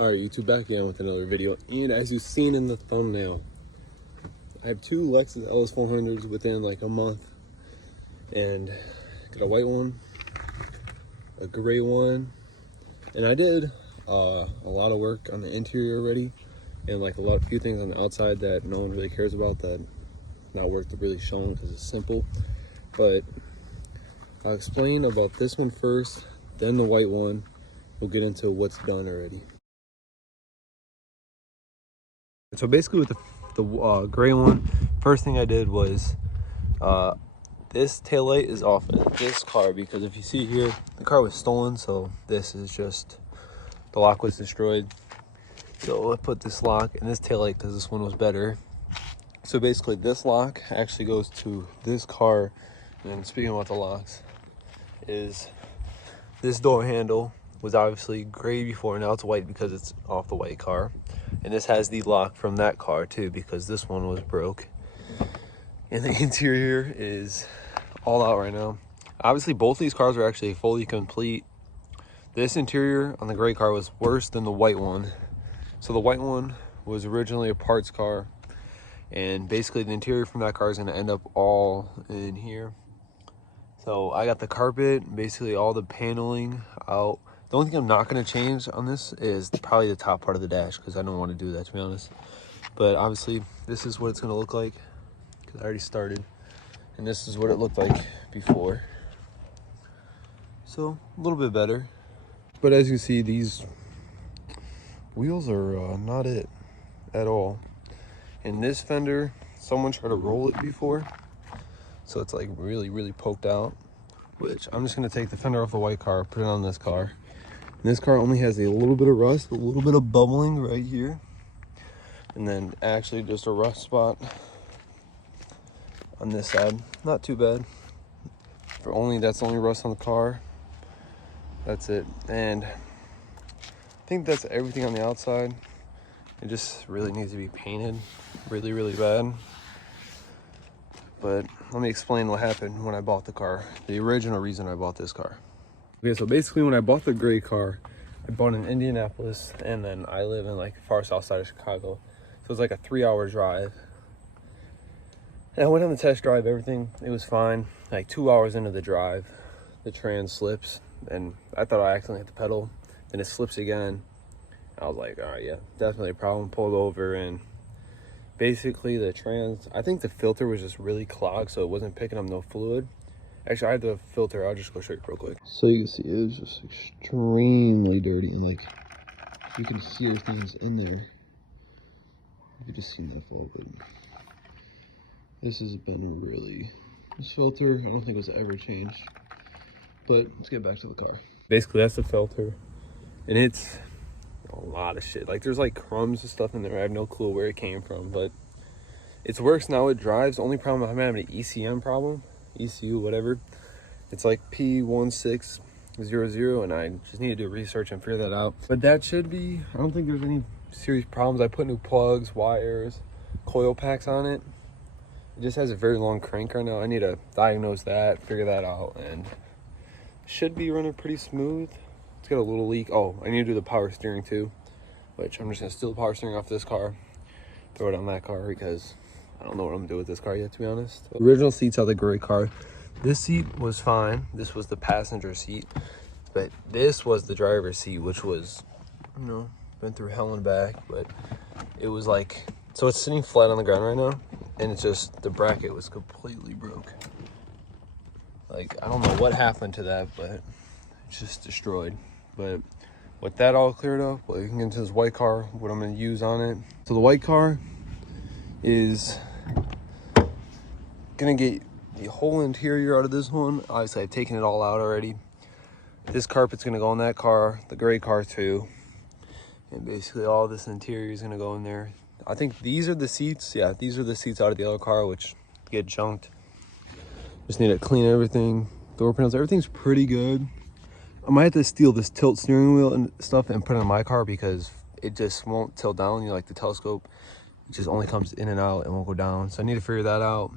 Alright, YouTube, back again with another video, and as you've seen in the thumbnail, I have two Lexus ls400s within like a month, and got a white one, a gray one, and I did a lot of work on the interior already, and like a few things on the outside that no one really cares about, that not worth really showing because it's simple. But I'll explain about this one first, then the white one. We'll get into what's done already. So basically with the gray one, first thing I did was this taillight is off of this car, because if you see here, the car was stolen, so this is just, the lock was destroyed. So I put this lock in this taillight because this one was better. So basically this lock actually goes to this car. And speaking about the locks, is this door handle was obviously gray before, now it's white because it's off the white car. And this has the lock from that car too, because this one was broke. And the interior is all out right now. Obviously both these cars are actually fully complete. This interior on the gray car was worse than the white one. So the white one was originally a parts car, and basically the interior from that car is going to end up all in here. So I got the carpet, basically all the paneling out. The only thing I'm not going to change on this is probably the top part of the dash, because I don't want to do that, to be honest. But obviously this is what it's going to look like, because I already started, and this is what it looked like before. So a little bit better, but as you see, these wheels are not it at all. And this fender, someone tried to roll it before, so it's like really poked out, which I'm just going to take the fender off the white car, put it on this car. And this car only has a little bit of rust, a little bit of bubbling right here, and then actually just a rust spot on this side. Not too bad. That's the only rust on the car. That's it. And I think that's everything on the outside. It just really needs to be painted really bad. But let me explain what happened when I bought the car, the original reason I bought this car. Okay, so basically when I bought the gray car, I bought in Indianapolis, and then I live in like far south side of Chicago. So it's like a 3-hour drive. And I went on the test drive, everything, it was fine. Like 2 hours into the drive, the trans slips, and I thought I accidentally hit the pedal, then it slips again. I was like, all right, yeah, definitely a problem. Pulled over, and basically the trans, I think the filter was just really clogged, so it wasn't picking up no fluid. Actually, I had the filter, I'll just go show you real quick. So you can see it was just extremely dirty, and like, you can see everything's in there. You can just see that fall, but this has been really, this filter, I don't think it was ever changed. But let's get back to the car. Basically, that's the filter, and it's a lot of shit. Like, there's like crumbs and stuff in there. I have no clue where it came from, but it's works now. It drives. The only problem I'm having an ECM problem, ECU, whatever. It's like P1600, and I just need to do research and figure that out. But that should be, I don't think there's any serious problems. I put new plugs, wires, coil packs on it. It just has a very long crank right now. I need to diagnose that, figure that out, and should be running pretty smooth. It's got a little leak. Oh, I need to do the power steering too, which I'm just gonna steal the power steering off this car, throw it on that car, because I don't know what I'm gonna do with this car yet, to be honest. The original seats are the gray car. This seat was fine. This was the passenger seat, but this was the driver's seat, which was, you know, been through hell and back. But it was like, so it's sitting flat on the ground right now, and it's just, the bracket was completely broke. Like, I don't know what happened to that, but it's just destroyed. But with that all cleared up, well, you can get into this white car, what I'm going to use on it. So the white car is going to get the whole interior out of this one. Obviously, I've taken it all out already. This carpet's going to go in that car, the gray car too. And basically all this interior is going to go in there. I think these are the seats. Yeah, these are the seats out of the other car, which get junked. Just need to clean everything. Door panels, everything's pretty good. I might have to steal this tilt steering wheel and stuff and put it in my car, because it just won't tilt down. You know, like the telescope, it just only comes in and out and won't go down. So I need to figure that out.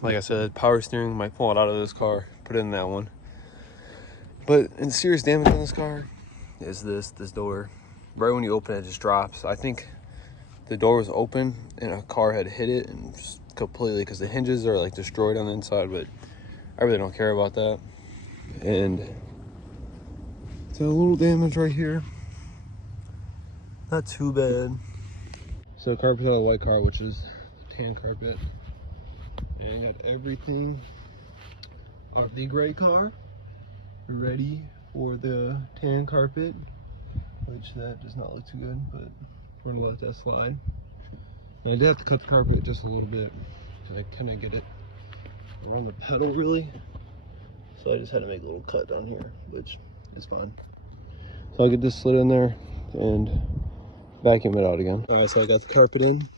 Like I said, power steering, might pull it out of this car, put it in that one. But in serious damage on this car is this door. right when you open it, it just drops. I think the door was open and a car had hit it and just completely, because the hinges are like destroyed on the inside, but I really don't care about that. And it's a little damage right here. Not too bad. So carpet's on a white car, which is tan carpet. And got everything off the gray car ready for the tan carpet, which that does not look too good, but we're gonna let that slide. And I did have to cut the carpet just a little bit because I couldn't get it on the pedal really. So I just had to make a little cut down here, which is fine. So I'll get this slid in there and vacuum it out again. All right, so I got the carpet in.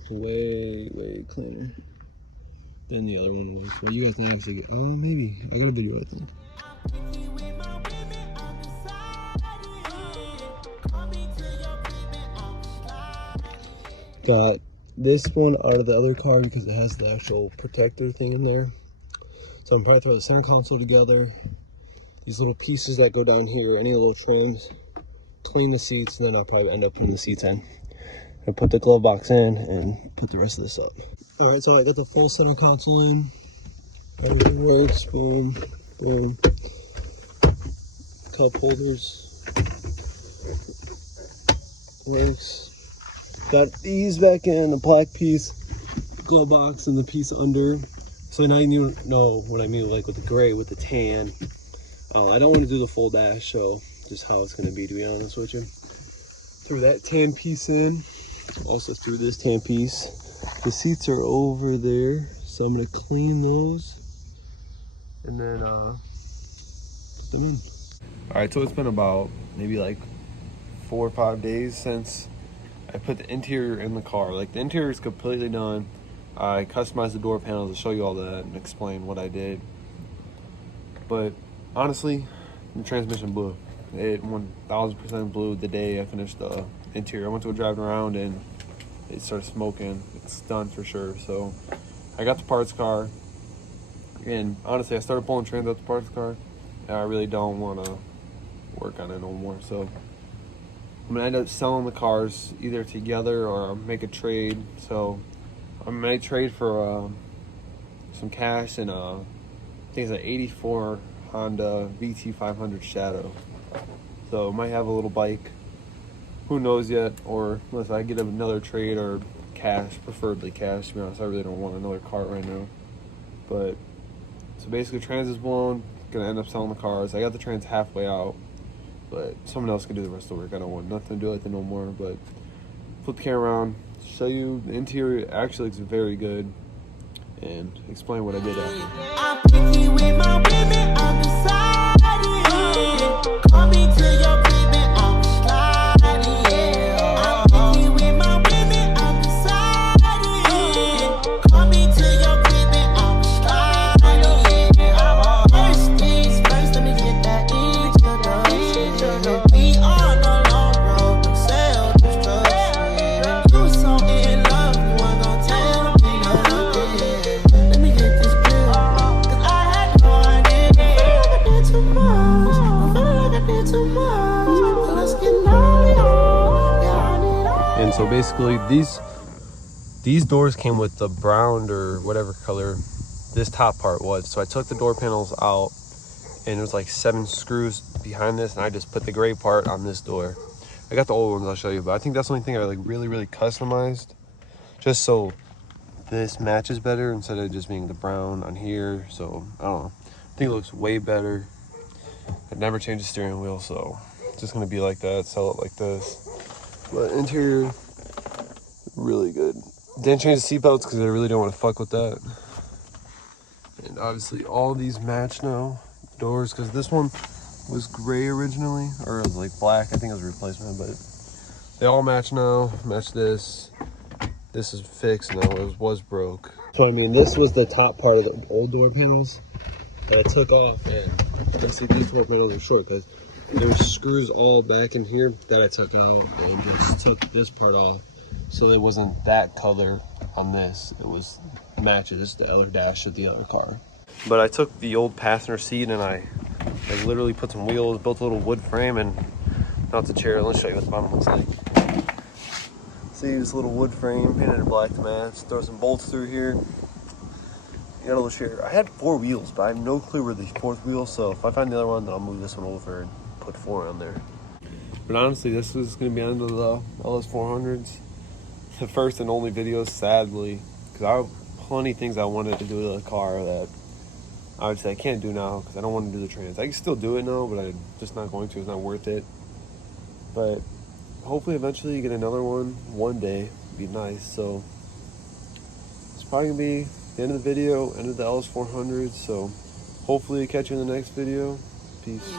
It's way cleaner than the other one was. Well, you guys didn't actually get, oh, maybe. I got a video, I think. Got this one out of the other car because it has the actual protector thing in there. So I'm probably throw the center console together. These little pieces that go down here, any little trims, clean the seats, and then I'll probably end up putting the seats in. I'll put the glove box in and put the rest of this up. All right, so I got the full center console in. Everything works, boom, boom. Cup holders, works. Got these back in, the black piece, glove box, and the piece under. So now you know what I mean, like with the gray, with the tan. I don't want to do the full dash, so just how it's going to be honest with you. Threw that tan piece in, also threw this tan piece. The seats are over there, so I'm going to clean those and then put them in. All right, so it's been about maybe like 4 or 5 days since I put the interior in the car. Like the interior is completely done. I customized the door panels to show you all that and explain what I did. But honestly, the transmission blew. It 1000% blew the day I finished the interior. I went to go driving around and it started smoking. It's done for sure. So I got the parts car, and honestly I started pulling trans out the parts car, and I really don't want to work on it no more. So I'm gonna end up selling the cars either together or make a trade. So I might trade for some cash and I think it's an 84 Honda VT500 Shadow. So I might have a little bike, who knows yet, or unless I get another trade or cash, preferably cash, to be honest. I really don't want another car right now. But so basically trans is blown, gonna end up selling the cars. I got the trans halfway out, but someone else can do the rest of the work. I don't want nothing to do with it no more. But flip the camera around, show you the interior. Actually looks very good, and explain what I did after. I'm picky with my women, I'm decided. Call me to your crib and I'm sliding. I'm picky with my women, I'm decided. Call me to your crib and I'm sliding. First things first, let me get that introduction. We on a long road to self-destruction. You so in love, you ain't gonna tell me nothing. Let me get this pill, cause I had no idea. I feel like I did too much. I feel like I did too much. So let's get naughty on. And so basically these doors came with the brown or whatever color this top part was. So I took the door panels out, and it was like 7 screws behind this, and I just put the gray part on this door. I got the old ones I'll show you, but I think that's the only thing I like really customized, just so this matches better instead of just being the brown on here. So I don't know, I think it looks way better. I'd never change the steering wheel, so it's just gonna be like that, sell it like this. But interior, really good. Didn't change the seatbelts because I really don't want to fuck with that. And obviously all these match now, doors, because this one was gray originally, or it was like black. I think it was a replacement, but they all match now. Match this. This is fixed now. It was broke. So I mean, this was the top part of the old door panels that I took off, and you can see these door panels are short because there were screws all back in here that I took out and just took this part off, so it wasn't that color on this. It was matches the other dash of the other car. But I took the old passenger seat and I literally put some wheels, built a little wood frame, and Now it's a chair. Let's show you what the bottom looks like. See this little wood frame painted in black to match. Throw some bolts through here. You got a little chair. I had 4 wheels, but I have no clue where the 4th wheel. So if I find the other one, then I'll move this one over and put 4 on there. But honestly, this was going to be on the ls400s. The first and only video, sadly, because I have plenty of things I wanted to do with the car that I would say I can't do now because I don't want to do the trans. I can still do it now, but I'm just not going to. It's not worth it. But hopefully eventually you get another one day. It'd be nice. So it's probably going to be the end of the video, end of the ls400s. So hopefully catch you in the next video. Peace.